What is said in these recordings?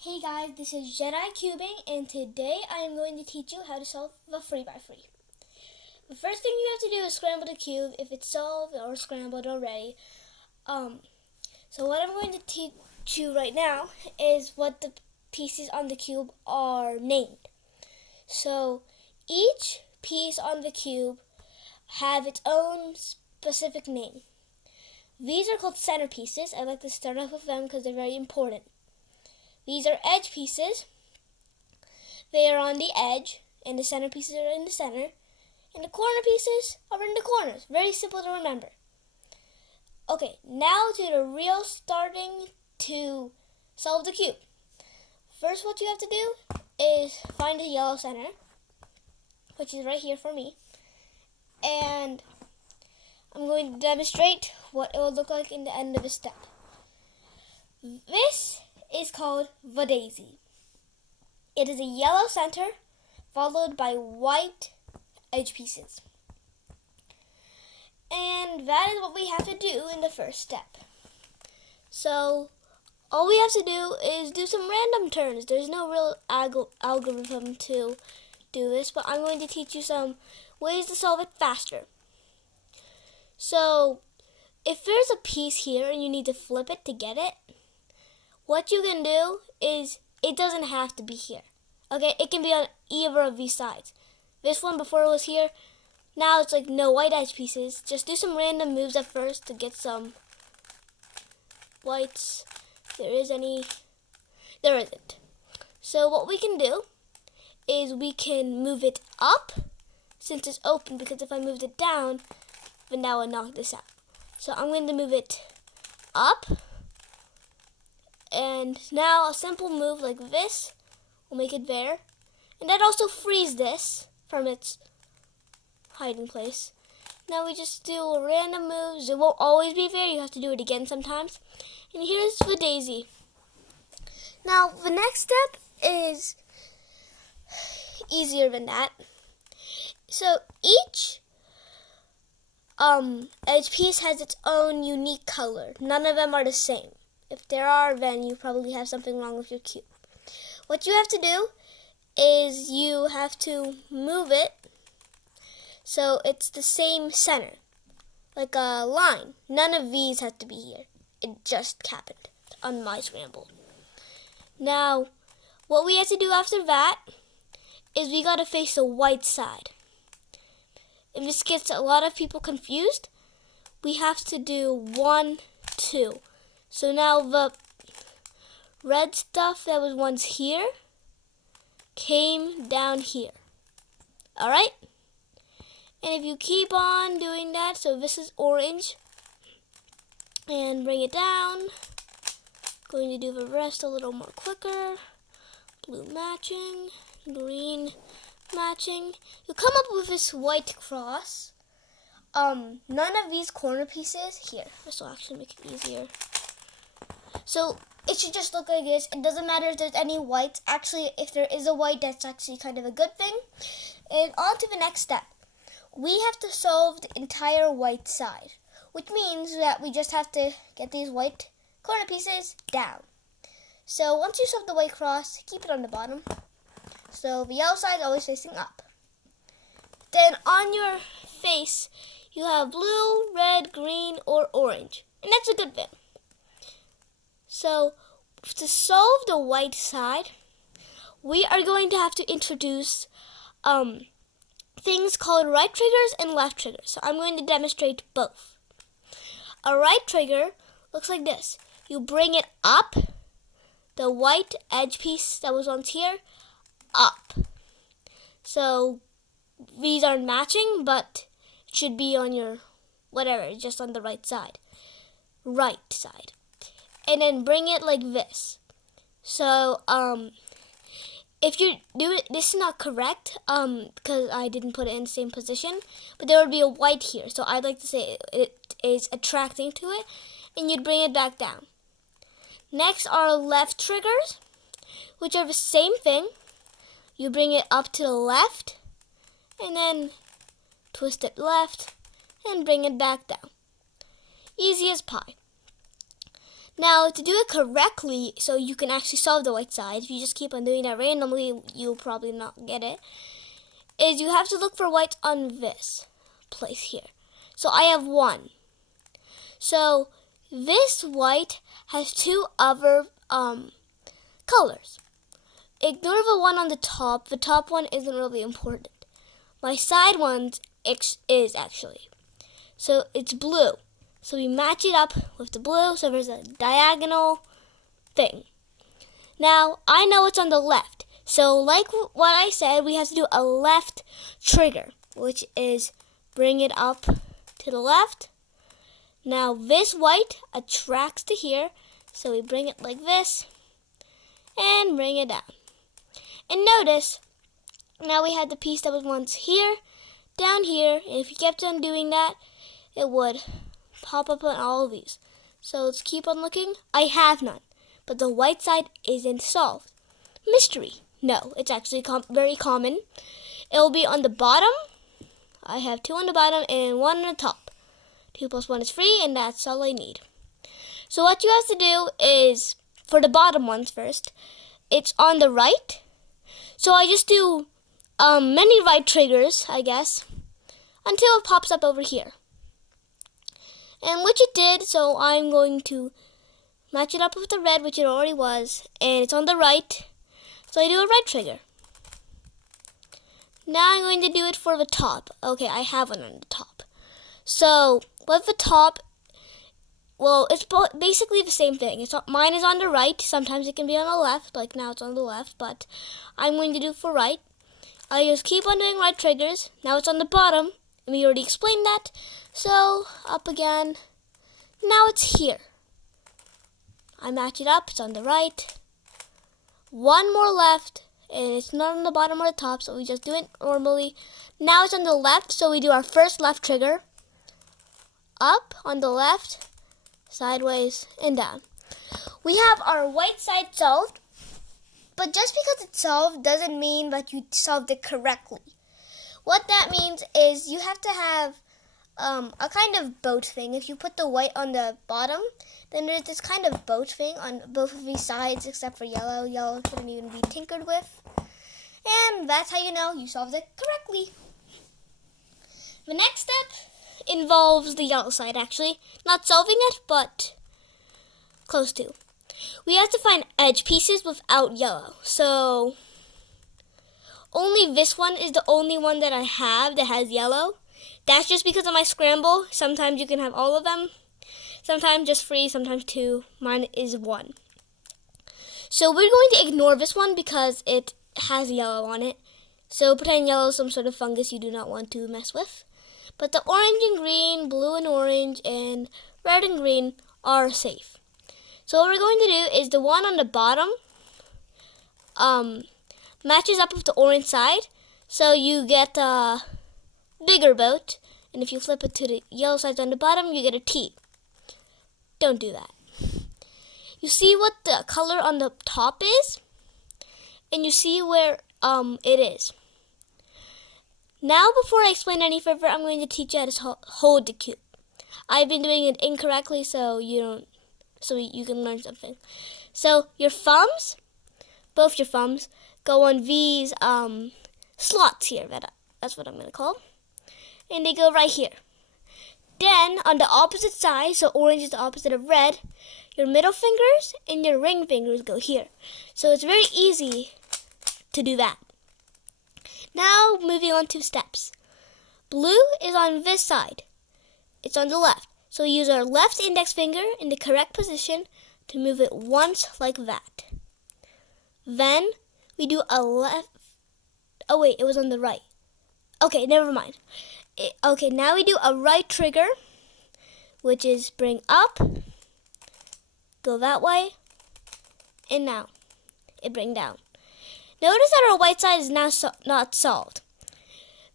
Hey guys, this is Jedi Cubing, and today I am going to teach you how to solve a 3x3. The first thing you have to do is scramble the cube if it's solved or scrambled already. So what I'm going to teach you right now is what the pieces on the cube are named. So each piece on the cube have its own specific name. These are called centerpieces. I like to start off with them because they're very important. These are edge pieces. They are on the edge, and the center pieces are in the center, and the corner pieces are in the corners. Very simple to remember. Okay, now to the real starting to solve the cube. First, what you have to do is find the yellow center, which is right here for me, and I'm going to demonstrate what it will look like in the end of the step. This is called the daisy. It is a yellow center followed by white edge pieces. And that is what we have to do in the first step. So all we have to do is do some random turns. There's no real algorithm to do this, but I'm going to teach you some ways to solve it faster. So if there's a piece here and you need to flip it to get it, what you can do is, it doesn't have to be here. Okay, it can be on either of these sides. This one before it was here, now it's like no white edge pieces. Just do some random moves at first to get some whites. If there is any, there isn't. So what we can do is we can move it up since it's open, because if I moved it down, then that would knock this out. So I'm going to move it up. And now a simple move like this will make it there. And that also frees this from its hiding place. Now we just do random moves. It won't always be there. You have to do it again sometimes. And here's the daisy. Now the next step is easier than that. So each edge piece has its own unique color. None of them are the same. If there are, then you probably have something wrong with your cube. What you have to do is you have to move it so it's the same center, like a line. None of these have to be here. It just happened on my scramble. Now, what we have to do after that is we gotta face the white side. And this gets a lot of people confused. We have to do 1, 2. So now the red stuff that was once here came down here. Alright? And if you keep on doing that, so this is orange, and bring it down. Going to do the rest a little more quicker. Blue matching, green matching. You come up with this white cross. None of these corner pieces, here, this will actually make it easier. So it should just look like this. It doesn't matter if there's any whites. Actually, if there is a white, that's actually kind of a good thing. And on to the next step. We have to solve the entire white side, which means that we just have to get these white corner pieces down. So once you solve the white cross, keep it on the bottom. So the yellow side is always facing up. Then on your face, you have blue, red, green, or orange. And that's a good thing. So to solve the white side, we are going to have to introduce things called right triggers and left triggers. So I'm going to demonstrate both. A right trigger looks like this. You bring it up, the white edge piece that was once here, up. So these aren't matching, but it should be on your whatever, just on the right side. Right side. And then bring it like this. So if you do it, this is not correct because I didn't put it in the same position, but there would be a white here. So I'd like to say it is attracting to it, and you'd bring it back down. Next are left triggers, which are the same thing. You bring it up to the left, and then twist it left, and bring it back down. Easy as pie. Now, to do it correctly, so you can actually solve the white side, if you just keep on doing that randomly, you'll probably not get it, is you have to look for white on this place here. So I have 1. So this white has 2 other colors. Ignore the one on the top. The top one isn't really important. My side one is actually. So it's blue. So we match it up with the blue, so there's a diagonal thing. Now, I know it's on the left. So like what I said, we have to do a left trigger, which is bring it up to the left. Now this white attracts to here, so we bring it like this and bring it down. And notice, now we had the piece that was once here, down here, and if you kept on doing that, it would pop up on all of these. So let's keep on looking. I have none, but the white side isn't solved. Mystery. No, it's actually very common. It will be on the bottom. I have 2 on the bottom and 1 on the top. 2 plus 1 is 3, and that's all I need. So what you have to do is, for the bottom ones first, it's on the right. So I just do many right triggers, I guess, until it pops up over here. And which it did, so I'm going to match it up with the red, which it already was, and it's on the right. So I do a right trigger. Now I'm going to do it for the top. Okay, I have one on the top. So with the top, well, it's basically the same thing. Mine is on the right. Sometimes it can be on the left, like now it's on the left, but I'm going to do for right. I just keep on doing right triggers. Now it's on the bottom, and we already explained that. So up again. Now it's here. I match it up. It's on the right. 1 more left, and it's not on the bottom or the top, so we just do it normally. Now it's on the left, so we do our first left trigger. Up on the left, sideways, and down. We have our white side solved, but just because it's solved doesn't mean that you solved it correctly. What that means is you have to have a kind of boat thing. If you put the white on the bottom, then there's this kind of boat thing on both of these sides, except for yellow. Yellow couldn't even be tinkered with. And that's how you know you solved it correctly. The next step involves the yellow side, actually. Not solving it, but close to. We have to find edge pieces without yellow. So only this one is the only one that I have that has yellow. That's just because of my scramble. Sometimes you can have all of them. Sometimes just 3, sometimes 2. Mine is 1. So we're going to ignore this one because it has yellow on it. So pretend yellow is some sort of fungus you do not want to mess with. But the orange and green, blue and orange, and red and green are safe. So what we're going to do is the one on the bottom matches up with the orange side. So you get a bigger boat. And if you flip it to the yellow side on the bottom, you get a T. Don't do that. You see what the color on the top is? And you see where it is. Now, before I explain any further, I'm going to teach you how to hold the cube. I've been doing it incorrectly, so you can learn something. So your thumbs, both your thumbs, go on these slots here. That's what I'm going to call them. And they go right here. Then, on the opposite side, so orange is the opposite of red, your middle fingers and your ring fingers go here. So it's very easy to do that. Now, moving on to steps. Blue is on this side. It's on the left. So we use our left index finger in the correct position to move it once like that. Then, we do a left... Oh wait, it was on the right. Okay, never mind. Okay, now we do a right trigger, which is bring up, go that way, and now it bring down. Notice that our white side is now not solved.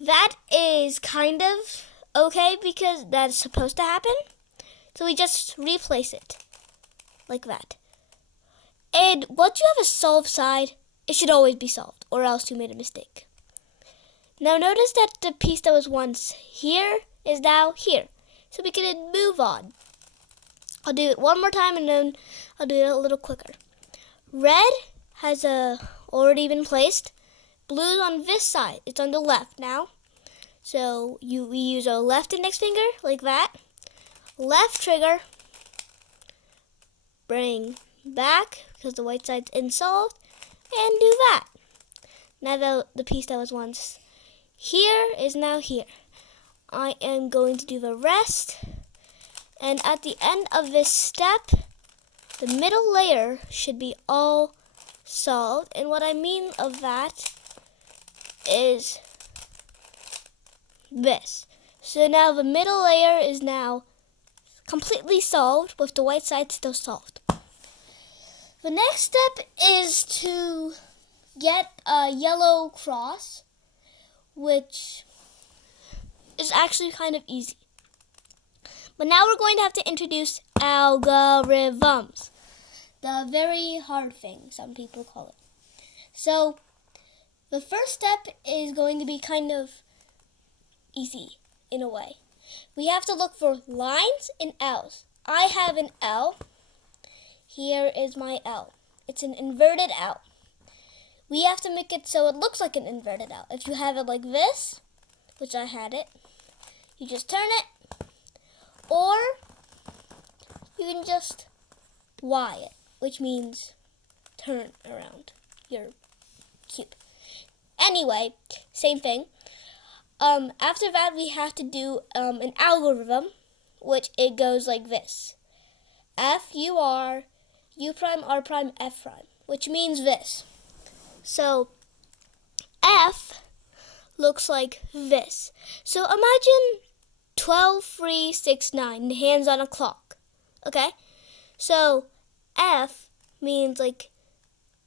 That is kind of okay because that's supposed to happen. So we just replace it like that. And once you have a solved side, it should always be solved, or else you made a mistake. Now notice that the piece that was once here is now here. So we can move on. I'll do it one more time and then I'll do it a little quicker. Red has already been placed. Blue's on this side. It's on the left now. So we use our left index finger like that. Left trigger. Bring back because the white side's unsolved. And do that. Now the piece that was once here is now here. I am going to do the rest. And at the end of this step, the middle layer should be all solved. And what I mean of that is this. So now the middle layer is now completely solved with the white side still solved. The next step is to get a yellow cross, which is actually kind of easy. But now we're going to have to introduce algorithms. The very hard thing, some people call it. So the first step is going to be kind of easy in a way. We have to look for lines and L's. I have an L. Here is my L. It's an inverted L. We have to make it so it looks like an inverted L. If you have it like this, which I had it, you just turn it. Or you can just Y it, which means turn around your cube. Anyway, same thing. After that, we have to do an algorithm, which it goes like this. F, U, R, U prime, R prime, F prime, which means this. So F looks like this. So imagine 12, 3, 6, 9, the hands on a clock. Okay? So F means like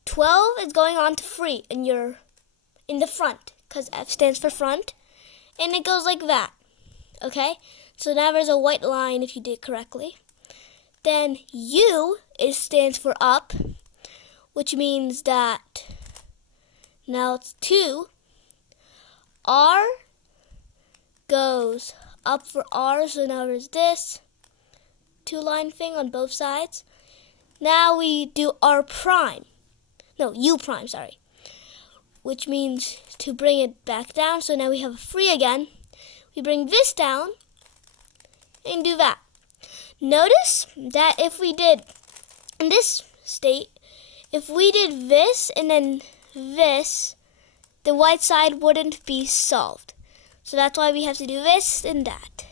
12 is going on to 3 and you're in the front because F stands for front. And it goes like that. Okay? So now there's a white line if you did correctly. Then U stands for up, which means that now it's 2. R goes up for R, so now there's this 2-line thing on both sides. Now we do R prime. No, U prime, sorry. Which means to bring it back down. So now we have a 3 again. We bring this down and do that. Notice that if we did, in this state, if we did this and then this, the white side wouldn't be solved. So that's why we have to do this and that.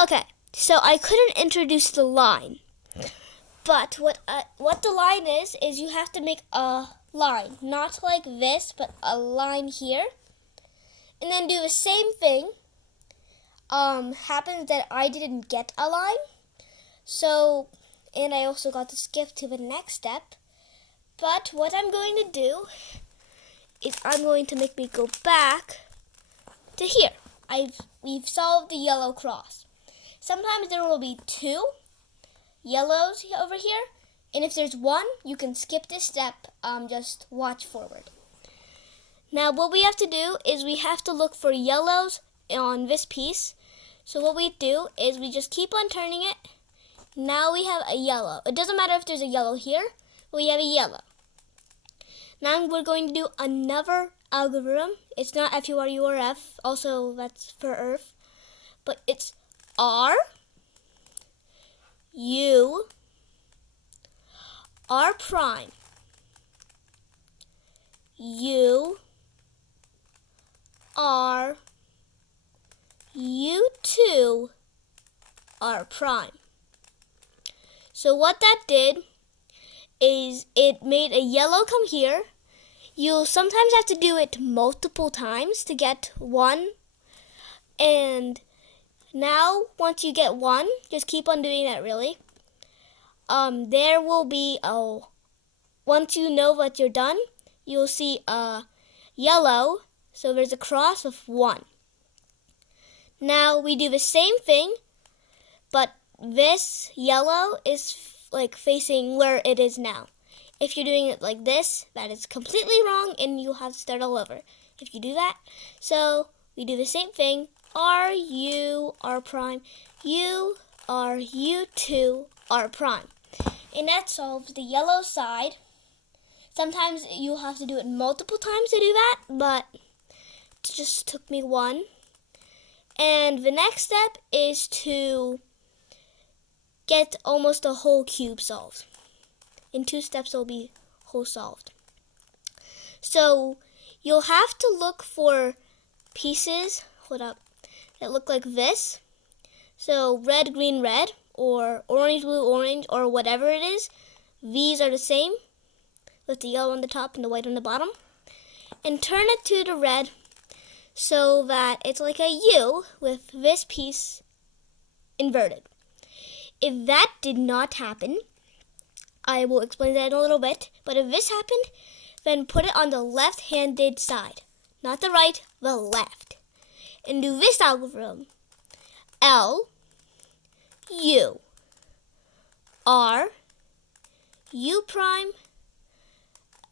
Okay, so I couldn't introduce the line. But what the line is you have to make a line. Not like this, but a line here. And then do the same thing. Happens that I didn't get a line. So, and I also got to skip to the next step. But what I'm going to do is I'm going to make me go back to here. We've solved the yellow cross. Sometimes there will be 2 yellows over here. And if there's 1, you can skip this step, just watch forward. Now what we have to do is we have to look for yellows on this piece. So what we do is we just keep on turning it. Now we have a yellow. It doesn't matter if there's a yellow here, but we have a yellow. Now we're going to do another algorithm. It's not F, U, R, U, or F. Also, that's for Earth. But it's R, U, R prime, U, R, U2, R prime. So what that did is it made a yellow come here. You'll sometimes have to do it multiple times to get 1. And now, once you get 1, just keep on doing that really. There will be once you know that you're done, you'll see a yellow. So there's a cross of 1. Now we do the same thing, but this yellow is like facing where it is now. If you're doing it like this, that is completely wrong and you'll have to start all over if you do that. So we do the same thing. R, U, R prime, U, are U2 R prime. And that solves the yellow side. Sometimes you'll have to do it multiple times to do that, but it just took me one. And the next step is to get almost the whole cube solved. In 2 steps, it'll be whole solved. So you'll have to look for pieces, that look like this. So red, green, red, or orange, blue, orange, or whatever it is. These are the same, with the yellow on the top and the white on the bottom. And turn it to the red so that it's like a U with this piece inverted. If that did not happen, I will explain that in a little bit, but if this happened, then put it on the left-handed side, not the right, the left. And do this algorithm. L, U, R, U prime,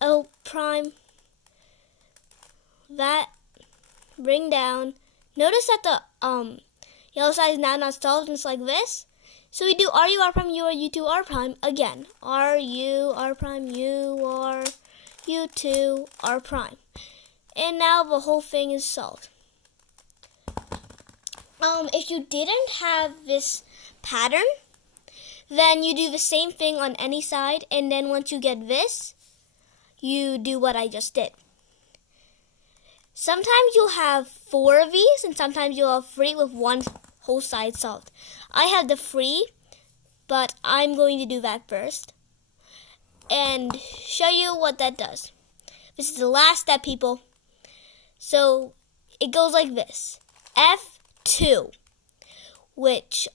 O prime, that, bring down. Notice that the yellow side is now not solved, and it's like this. So we do RU, R prime, U, R, U2, R prime again. RU, R prime, U, R, U2, R prime. And now the whole thing is solved. If you didn't have this pattern, then you do the same thing on any side, and then once you get this, you do what I just did. Sometimes you'll have 4 of these, and sometimes you'll have 3 with one whole side solved. I have the 3, but I'm going to do that first and show you what that does. This is the last step, people. So it goes like this. F2, which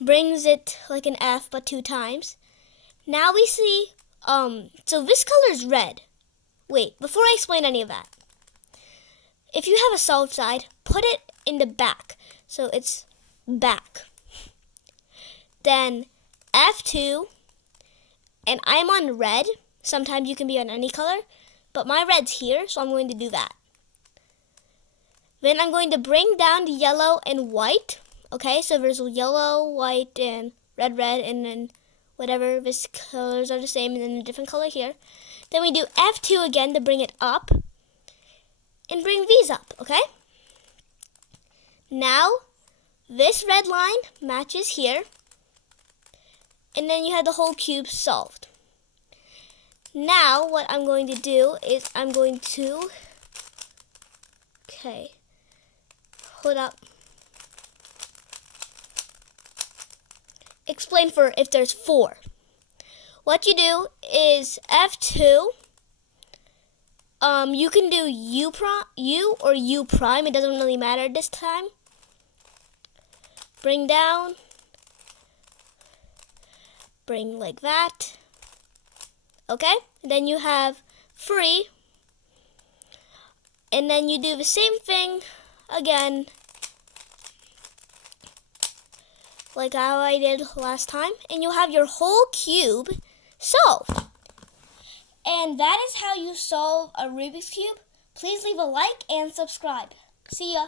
brings it like an F, but 2 times. Now we see, so this color is red. Wait, before I explain any of that, if you have a solved side, put it in the back. So it's back. Then F2, and I'm on red. Sometimes you can be on any color, but my red's here, so I'm going to do that. Then I'm going to bring down the yellow and white. Okay, so there's yellow, white, and red, and then whatever, these colors are the same, and then a different color here. Then we do F2 again to bring it up, and bring these up, okay? Now, this red line matches here, and then you have the whole cube solved. Now, what I'm going to do is I'm going to, hold up. Explain for if there's 4. What you do is F2. You can do U or U prime. It doesn't really matter this time. Bring down. Bring like that. Okay? And then you have 3. And then you do the same thing again, like how I did last time, and you'll have your whole cube solved. And that is how you solve a Rubik's Cube. Please leave a like and subscribe. See ya.